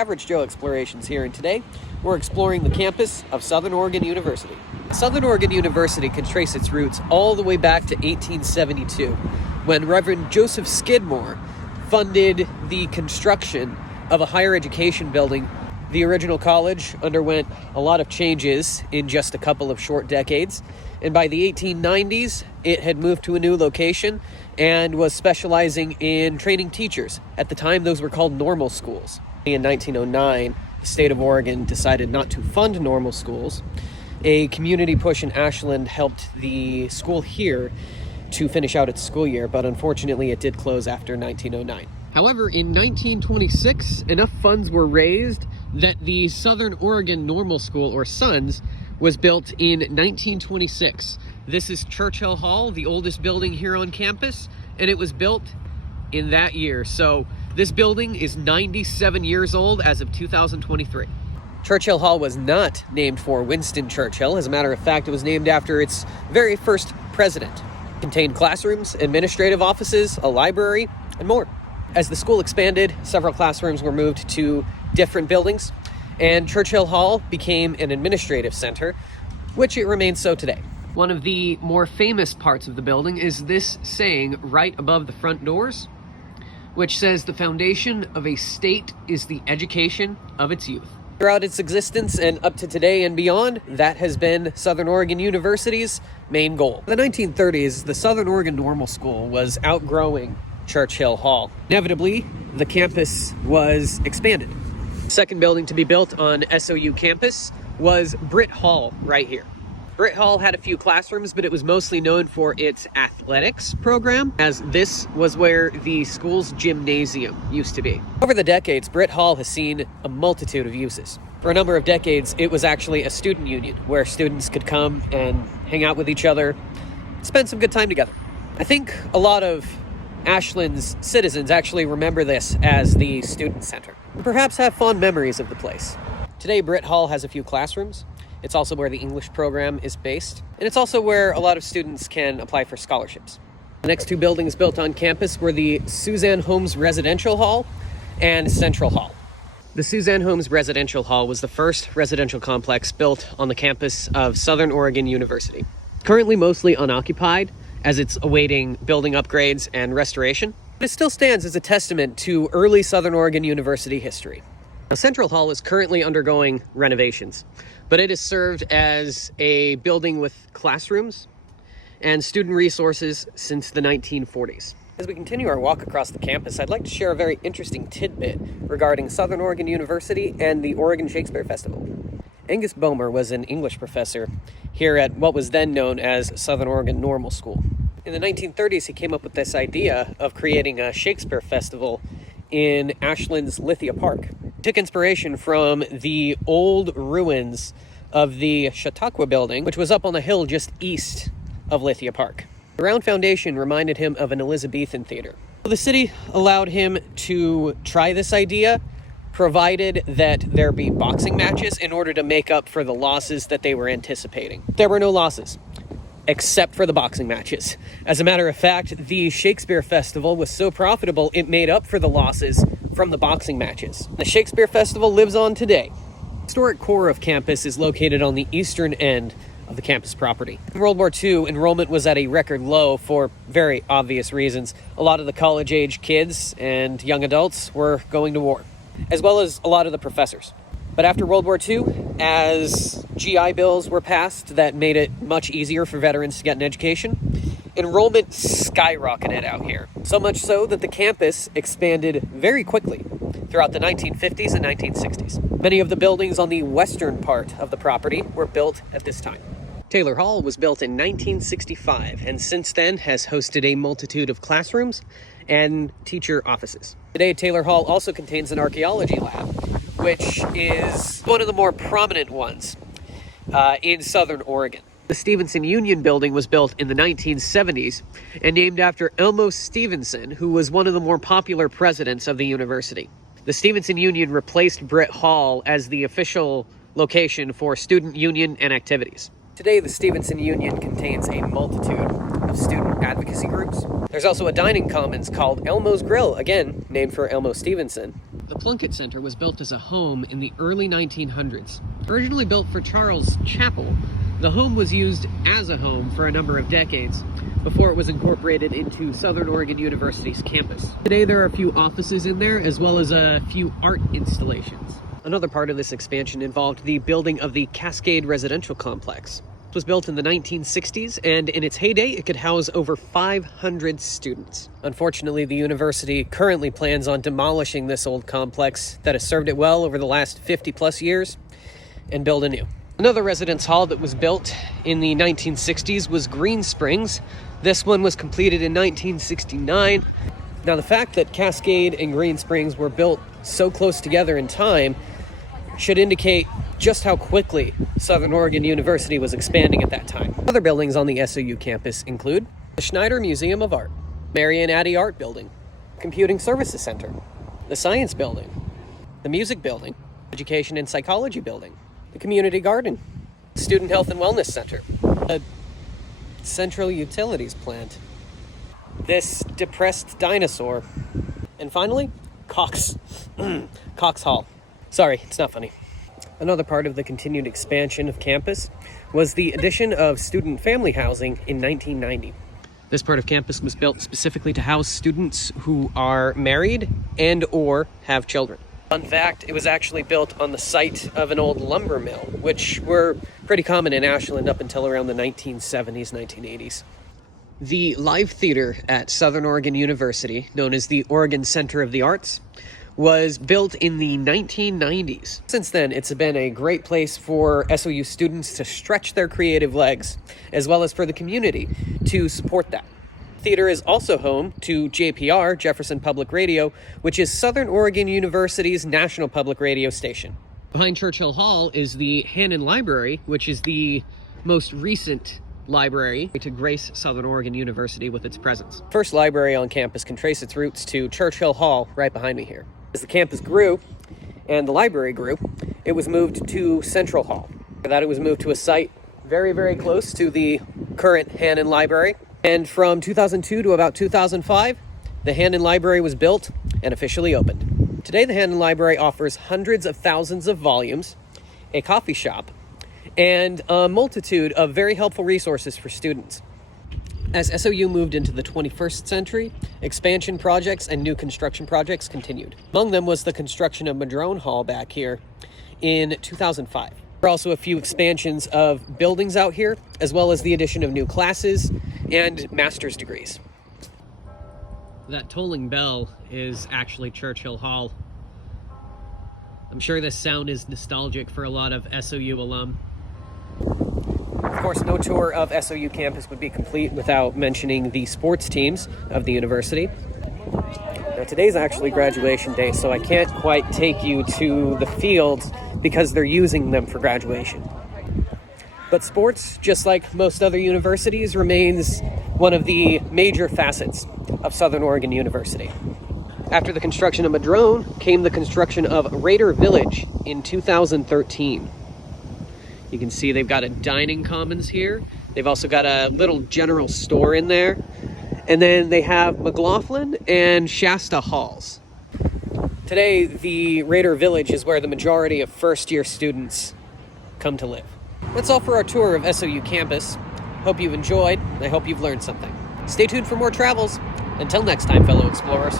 Average Joe Explorations here, and today we're exploring the campus of Southern Oregon University. Southern Oregon University can trace its roots all the way back to 1872, when Reverend Joseph Skidmore funded the construction of a higher education building. The original college underwent a lot of changes in just a couple of short decades, and by the 1890s, it had moved to a new location and was specializing in training teachers. At the time, those were called normal schools. In 1909, the state of Oregon decided not to fund normal schools. A community push in Ashland helped the school here to finish out its school year, but unfortunately it did close after 1909. However, in 1926, enough funds were raised that the Southern Oregon Normal School, or SUNS, was built in 1926. This is Churchill Hall, the oldest building here on campus, and it was built in that year. So this building is 97 years old as of 2023. Churchill Hall was not named for Winston Churchill. As a matter of fact, it was named after its very first president. It contained classrooms, administrative offices, a library, and more. As the school expanded, several classrooms were moved to different buildings, and Churchill Hall became an administrative center, which it remains so today. One of the more famous parts of the building is this saying right above the front doors, which says, "The foundation of a state is the education of its youth." Throughout its existence and up to today and beyond, that has been Southern Oregon University's main goal. In the 1930s, the Southern Oregon Normal School was outgrowing Churchill Hall. Inevitably, the campus was expanded. The second building to be built on SOU campus was Britt Hall right here. Britt Hall had a few classrooms, but it was mostly known for its athletics program, as this was where the school's gymnasium used to be. Over the decades, Britt Hall has seen a multitude of uses. For a number of decades, it was actually a student union where students could come and hang out with each other, spend some good time together. I think a lot of Ashland's citizens actually remember this as the student center, and perhaps have fond memories of the place. Today, Britt Hall has a few classrooms. It's also where the English program is based, and it's also where a lot of students can apply for scholarships. The next two buildings built on campus were the Suzanne Holmes Residential Hall and Central Hall. The Suzanne Holmes Residential Hall was the first residential complex built on the campus of Southern Oregon University. Currently mostly unoccupied, as it's awaiting building upgrades and restoration, but it still stands as a testament to early Southern Oregon University history. Now, Central Hall is currently undergoing renovations, but it has served as a building with classrooms and student resources since the 1940s. As we continue our walk across the campus, I'd like to share a very interesting tidbit regarding Southern Oregon University and the Oregon Shakespeare Festival. Angus Bomer was an English professor here at what was then known as Southern Oregon Normal School. In the 1930s, he came up with this idea of creating a Shakespeare festival in Ashland's Lithia Park. He took inspiration from the old ruins of the Chautauqua building, which was up on the hill just east of Lithia Park. The round foundation reminded him of an Elizabethan theater. The city allowed him to try this idea, provided that there be boxing matches in order to make up for the losses that they were anticipating. There were no losses, except for the boxing matches. As a matter of fact, the Shakespeare Festival was so profitable, it made up for the losses from the boxing matches. The Shakespeare Festival lives on today. The historic core of campus is located on the eastern end of the campus property. In World War II, enrollment was at a record low for very obvious reasons. A lot of the college-age kids and young adults were going to war, as well as a lot of the professors. But after World War II, as GI bills were passed that made it much easier for veterans to get an education, enrollment skyrocketed out here. So much so that the campus expanded very quickly throughout the 1950s and 1960s. Many of the buildings on the western part of the property were built at this time. Taylor Hall was built in 1965 and since then has hosted a multitude of classrooms and teacher offices. Today, Taylor Hall also contains an archaeology lab, which is one of the more prominent ones in Southern Oregon. The Stevenson Union building was built in the 1970s and named after Elmo Stevenson, who was one of the more popular presidents of the university. The Stevenson Union replaced Britt Hall as the official location for student union and activities. Today, the Stevenson Union contains a multitude of student advocacy groups. There's also a dining commons called Elmo's Grill, again, named for Elmo Stevenson. The Plunkett Center was built as a home in the early 1900s. Originally built for Charles Chapel, the home was used as a home for a number of decades before it was incorporated into Southern Oregon University's campus. Today there are a few offices in there, as well as a few art installations. Another part of this expansion involved the building of the Cascade Residential Complex. It was built in the 1960s, and in its heyday, it could house over 500 students. Unfortunately, the university currently plans on demolishing this old complex that has served it well over the last 50 plus years and build anew. Another residence hall that was built in the 1960s was Green Springs. This one was completed in 1969. Now, the fact that Cascade and Green Springs were built so close together in time should indicate just how quickly Southern Oregon University was expanding at that time. Other buildings on the SOU campus include the Schneider Museum of Art, Marian Addy Art Building, Computing Services Center, the Science Building, the Music Building, Education and Psychology Building, the Community Garden, Student Health and Wellness Center, the Central Utilities Plant, this depressed dinosaur, and finally, Cox Hall. Sorry, it's not funny. Another part of the continued expansion of campus was the addition of student family housing in 1990. This part of campus was built specifically to house students who are married and or have children. Fun fact, it was actually built on the site of an old lumber mill, which were pretty common in Ashland up until around the 1970s, 1980s. The live theater at Southern Oregon University, known as the Oregon Center of the Arts, was built in the 1990s. Since then, it's been a great place for SOU students to stretch their creative legs, as well as for the community to support that. Theater is also home to JPR, Jefferson Public Radio, which is Southern Oregon University's national public radio station. Behind Churchill Hall is the Hannon Library, which is the most recent library to grace Southern Oregon University with its presence. First library on campus can trace its roots to Churchill Hall right behind me here. As the campus grew and the library grew, it was moved to Central Hall. After that, it was moved to a site very, very close to the current Hannon Library. And from 2002 to about 2005, the Hannon Library was built and officially opened. Today, the Hannon Library offers hundreds of thousands of volumes, a coffee shop, and a multitude of very helpful resources for students. As SOU moved into the 21st century, expansion projects and new construction projects continued. Among them was the construction of Madrone Hall back here in 2005. There are also a few expansions of buildings out here, as well as the addition of new classes and master's degrees. That tolling bell is actually Churchill Hall. I'm sure this sound is nostalgic for a lot of SOU alum. Of course, no tour of SOU campus would be complete without mentioning the sports teams of the university. Now, today's actually graduation day, so I can't quite take you to the fields because they're using them for graduation. But sports, just like most other universities, remains one of the major facets of Southern Oregon University. After the construction of Madrone came the construction of Raider Village in 2013. You can see they've got a dining commons here. They've also got a little general store in there. And then they have McLaughlin and Shasta Halls. Today, the Raider Village is where the majority of first-year students come to live. That's all for our tour of SOU campus. Hope you've enjoyed. I hope you've learned something. Stay tuned for more travels. Until next time, fellow explorers.